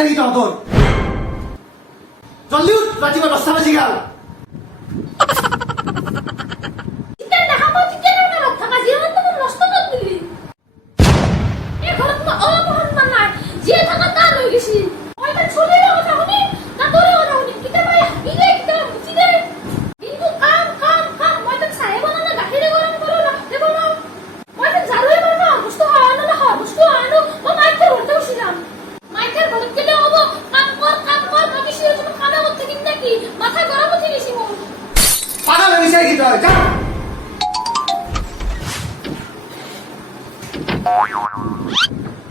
আছে নেকি তহঁতৰ জলদি উঠ ৰাতিপুৱা 10টা বাজি গ'ল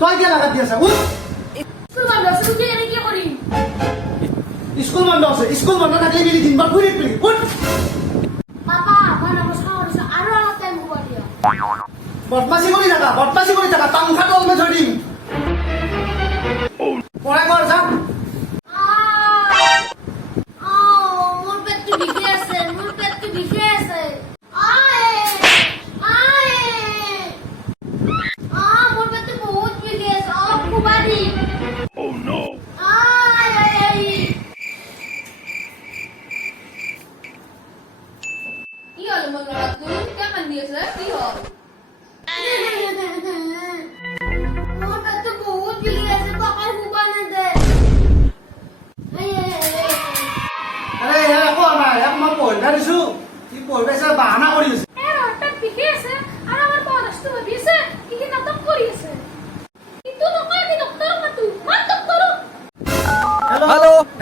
তই কি লাগাত দি আছা উঠ স্কুল বন্ধ আছে স্কুল বন্ধ থাকিলে মিলি দিনবাৰ ঘূৰি ফুৰি উঠ বদমাচি কৰি থাকা তামোখা তলমে থৈ দিম পঢ়াই কৰ যা বাহানা কৰি আছে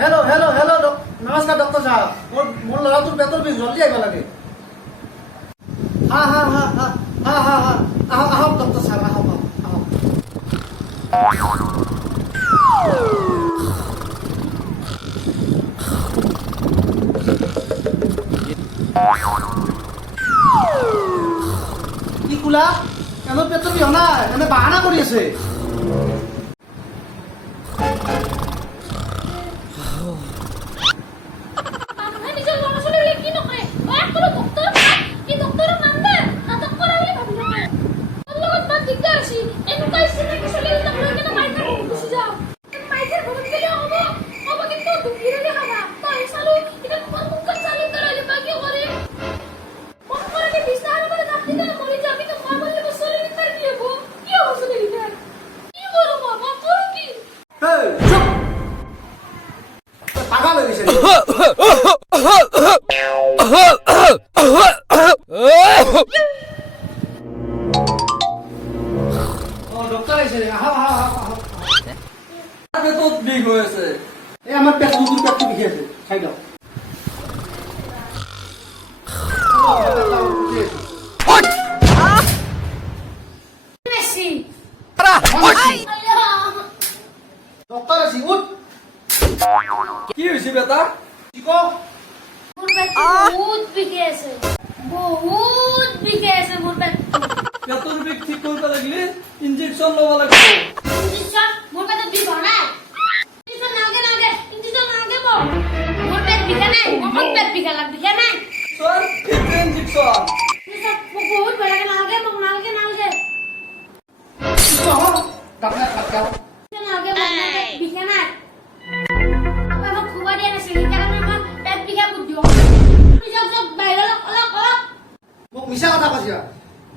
হেল্ল' হেল্ল' হেল্ল' হেল্ল' নমস্কাৰ ডক্টৰ সাহেব মোৰ ল'ৰাটোৰ পেটৰ বিষ জলদি আহিব লাগে আহক ডক্টৰ সাহেব আহক কি কোলা এনে পেটৰ বিষ নাই এনে বাহানা কৰি আছে আমার পেট বিষে আছে খাই দাও ডক্টর আছি উঠ কি হয়েছে বেটা কি কো মোর পেট বহুত বিষে আছে মোর পেট পেটর বিষ ঠিক করতে লাগলে ইনজেকশন লওয়া লাগবে ইনজেকশন মোর পেট বিষ না ইনজেকশন নাগে ইনজেকশন নাগে মোর পেট বিষে নাই মোর পেট বিষে নাই স্যার ইনজেকশন বহুত বড় নাগে মোক নাগে তো ডাক্তার কাটাও নাগে বিষে নাই আপা মোক খুবা দিয়া নাছিল কারণ আমার পেট বিষে বুঝিও জব বাইরে অলপ মোক মিছা কথা কৈছা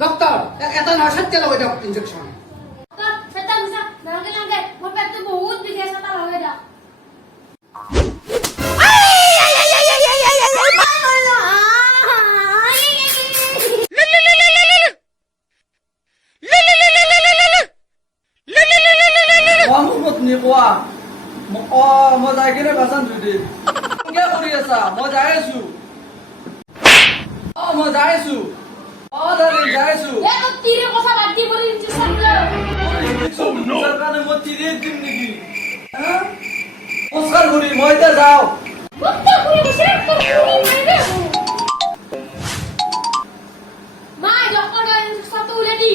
ডক্টর এটা নার্সতে লগাই দাও ইনজেকশন সেটা মিছা নাগে মোর পেট বহুত বিষে আছে তা লগাই দাও মই যাই কিনে বাচান ধুই দিম কিয় কৰি আছা মই যাই আছো মই যাই আছো যাই আছো এ তো তিরে কথা বাদ দি বলি ইনজেকশন দাও সরকারে মই তিরে দিম নেকি নমস্কার করি মই তে যাও বক্তা করে বসে তো নাই রে মা ডক্টর ইনজেকশন তো উলে দি